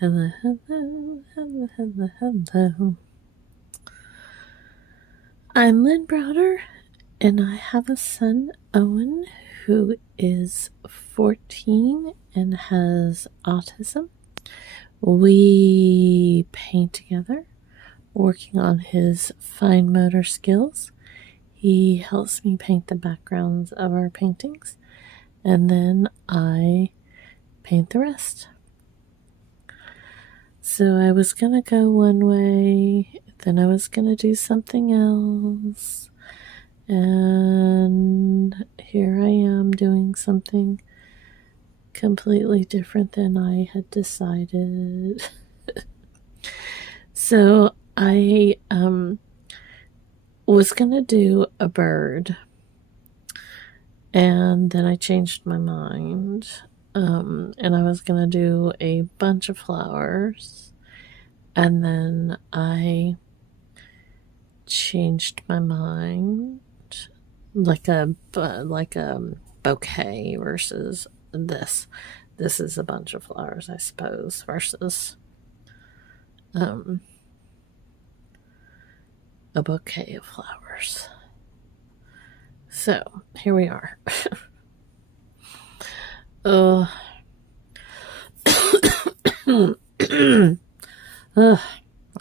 Hello, hello, hello, hello, hello. I'm Lynn Browder, and I have a son, Owen, who is 14 and has autism. We paint together, working on his fine motor skills. He helps me paint the backgrounds of our paintings, and then I paint the rest. So I was going to go one way, then I was going to do something else, and here I am doing something completely different than I had decided. So I was going to do a bird, and then I changed my mind. And I was going to do a bunch of flowers, and then I changed my mind, like a bouquet versus this. This is a bunch of flowers, I suppose, versus a bouquet of flowers. So here we are. I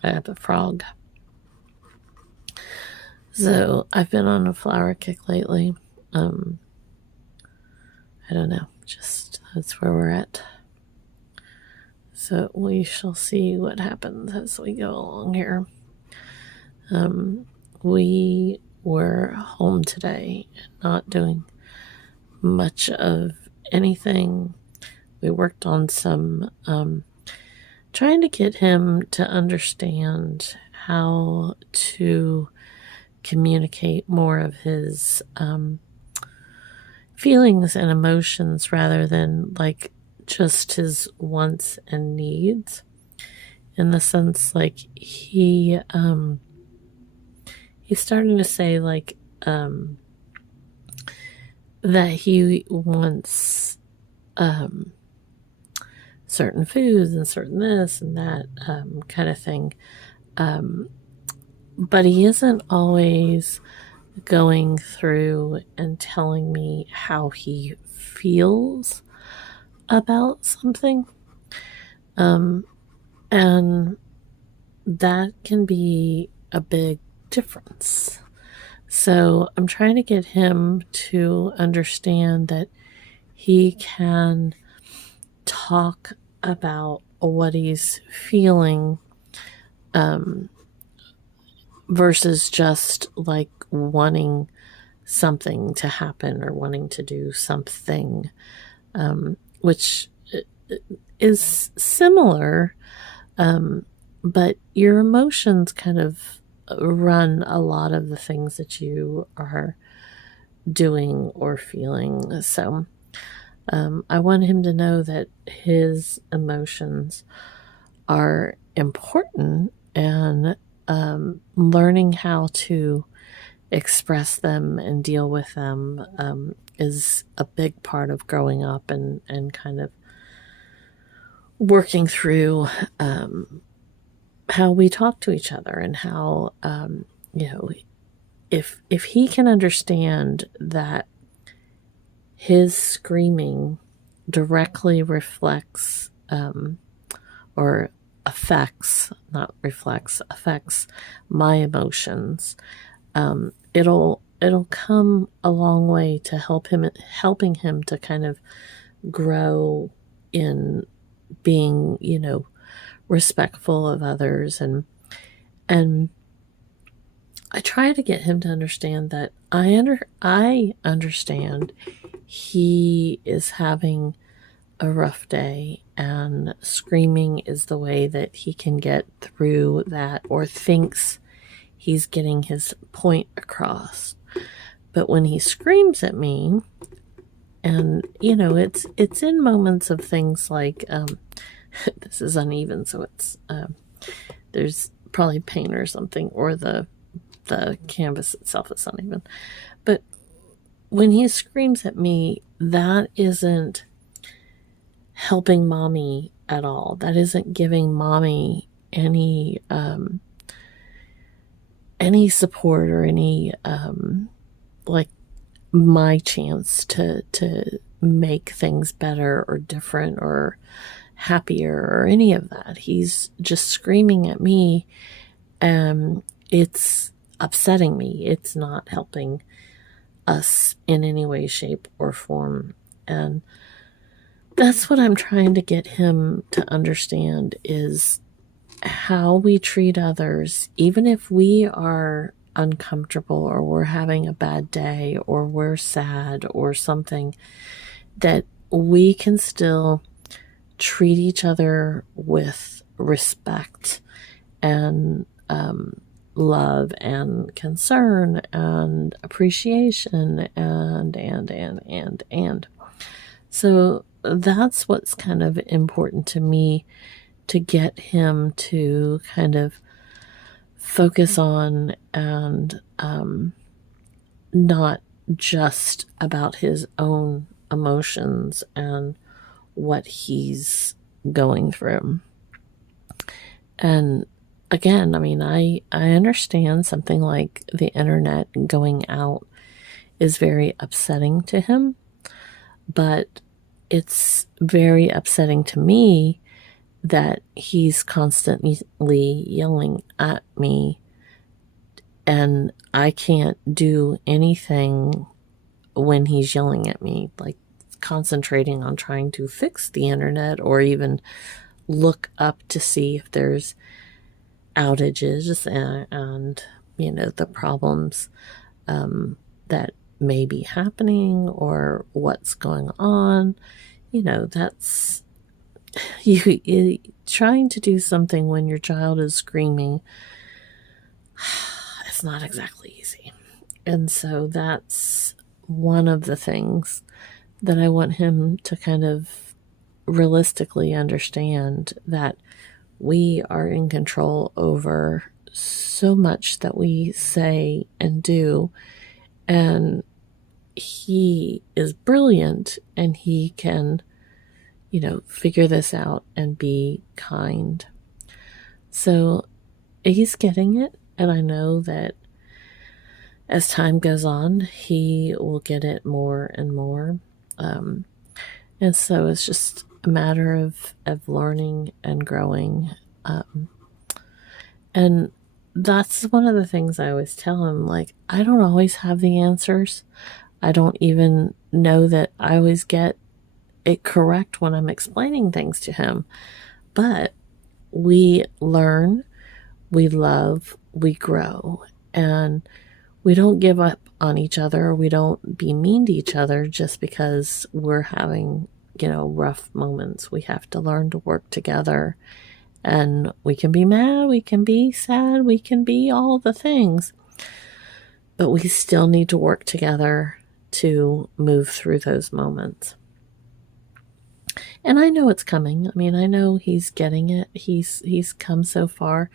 have a frog. So I've been on a flower kick lately. I don't know, just that's where we're at. So we shall see what happens as we go along here. We were home today, not doing much of anything. We worked on some trying to get him to understand how to communicate more of his feelings and emotions rather than like just his wants and needs, in the sense like he's starting to say like that he wants certain foods and certain this and that kind of thing, but he isn't always going through and telling me how he feels about something, and that can be a big difference. So I'm trying to get him to understand that he can talk about what he's feeling, versus just like wanting something to happen or wanting to do something, which is similar, but your emotions kind of run a lot of the things that you are doing or feeling. So I want him to know that his emotions are important, and learning how to express them and deal with them is a big part of growing up and kind of working through how we talk to each other, and how if he can understand that his screaming directly reflects or affects, not reflects, affects my emotions, it'll come a long way to helping him to kind of grow in being, respectful of others. And I try to get him to understand that I understand he is having a rough day, and screaming is the way that he can get through that, or thinks he's getting his point across. But when he screams at me, and it's in moments of things like this is uneven, so it's there's probably paint or something, or the canvas itself is uneven. But when he screams at me, that isn't helping mommy at all. That isn't giving mommy any support or any like my chance to make things better or different or happier or any of that. He's just screaming at me, and it's upsetting me. It's not helping us in any way, shape, or form. And that's what I'm trying to get him to understand, is how we treat others, even if we are uncomfortable or we're having a bad day or we're sad or something, that we can still treat each other with respect and love and concern and appreciation and. So that's what's kind of important to me, to get him to kind of focus on, and not just about his own emotions and what he's going through. And again, I mean, I understand something like the internet going out is very upsetting to him, but it's very upsetting to me that he's constantly yelling at me, and I can't do anything when he's yelling at me, like concentrating on trying to fix the internet or even look up to see if there's outages and the problems that may be happening or what's going on. That's you trying to do something when your child is screaming. It's not exactly easy. And so that's one of the things that I want him to kind of realistically understand, that we are in control over so much that we say and do, and he is brilliant and he can figure this out and be kind. So he's getting it, and I know that as time goes on, he will get it more and more. And so it's just a matter of learning and growing. And that's one of the things I always tell him, like, I don't always have the answers. I don't even know that I always get it correct when I'm explaining things to him. But we learn, we love, we grow, and we don't give up on each other. We don't be mean to each other just because we're having, rough moments. We have to learn to work together, and we can be mad, we can be sad, we can be all the things, but we still need to work together to move through those moments. And I know it's coming. I mean, I know he's getting it. He's come so far.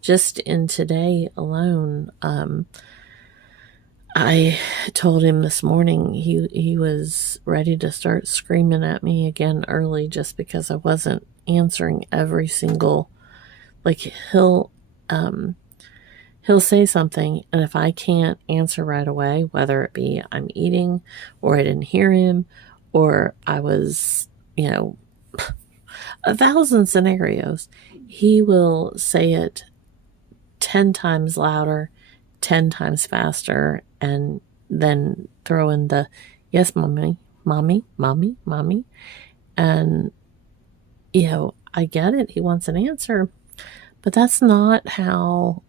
Just in today alone, I told him this morning he was ready to start screaming at me again early, just because I wasn't answering every single, like, he'll say something, and if I can't answer right away, whether it be I'm eating or I didn't hear him or I was, 1,000 scenarios, he will say it 10 times louder, 10 times faster, and then throw in the, yes, mommy, mommy, mommy, mommy. And, I get it. He wants an answer, but that's not how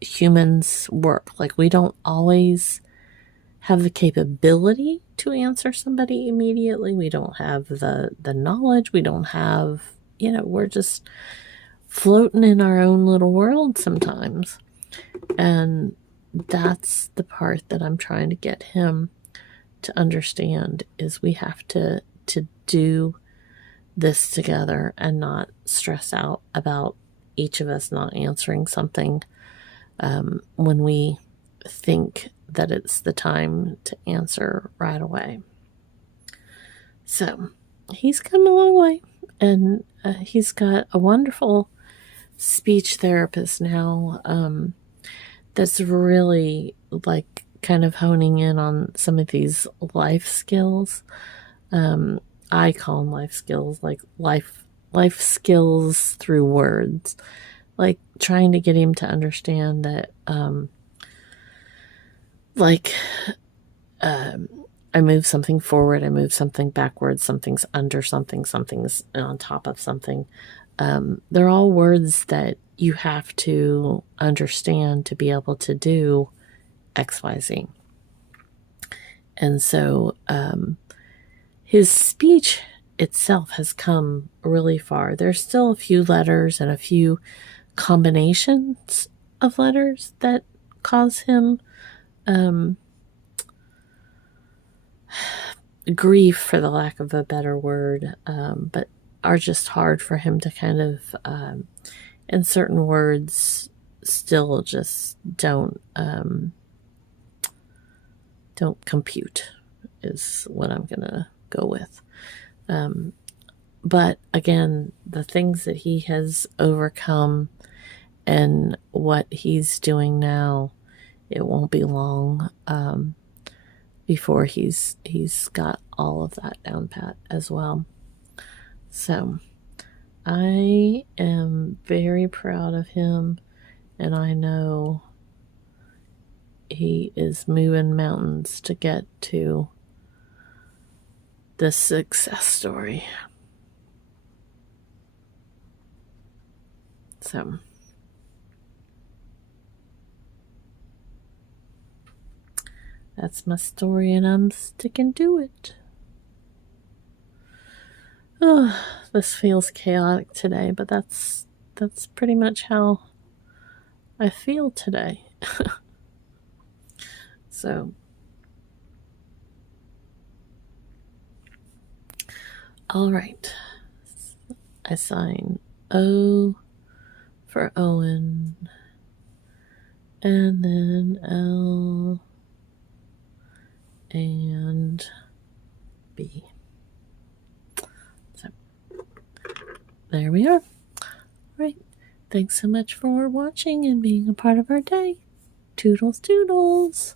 humans work. Like, we don't always have the capability to answer somebody immediately. We don't have the knowledge. We don't have, we're just floating in our own little world sometimes. And that's the part that I'm trying to get him to understand, is we have to do this together and not stress out about each of us not answering something when we think that it's the time to answer right away. So he's come a long way, and he's got a wonderful speech therapist now, that's really like kind of honing in on some of these life skills. I call them life skills, like life skills through words, like trying to get him to understand that, like, I move something forward, I move something backwards, something's under something, something's on top of something. They're all words that you have to understand to be able to do XYZ. And so his speech itself has come really far. There's still a few letters and a few combinations of letters that cause him grief, for the lack of a better word, but are just hard for him to kind of, and certain words still just don't compute, is what I'm gonna go with. But again, the things that he has overcome and what he's doing now, it won't be long before he's got all of that down pat as well. So I am very proud of him, and I know he is moving mountains to get to this success story. So that's my story, and I'm sticking to it. Oh, this feels chaotic today, but that's pretty much how I feel today. So, all right. I sign O for Owen, and then L and B. So, there we are. All right. Thanks so much for watching and being a part of our day. Toodles, toodles.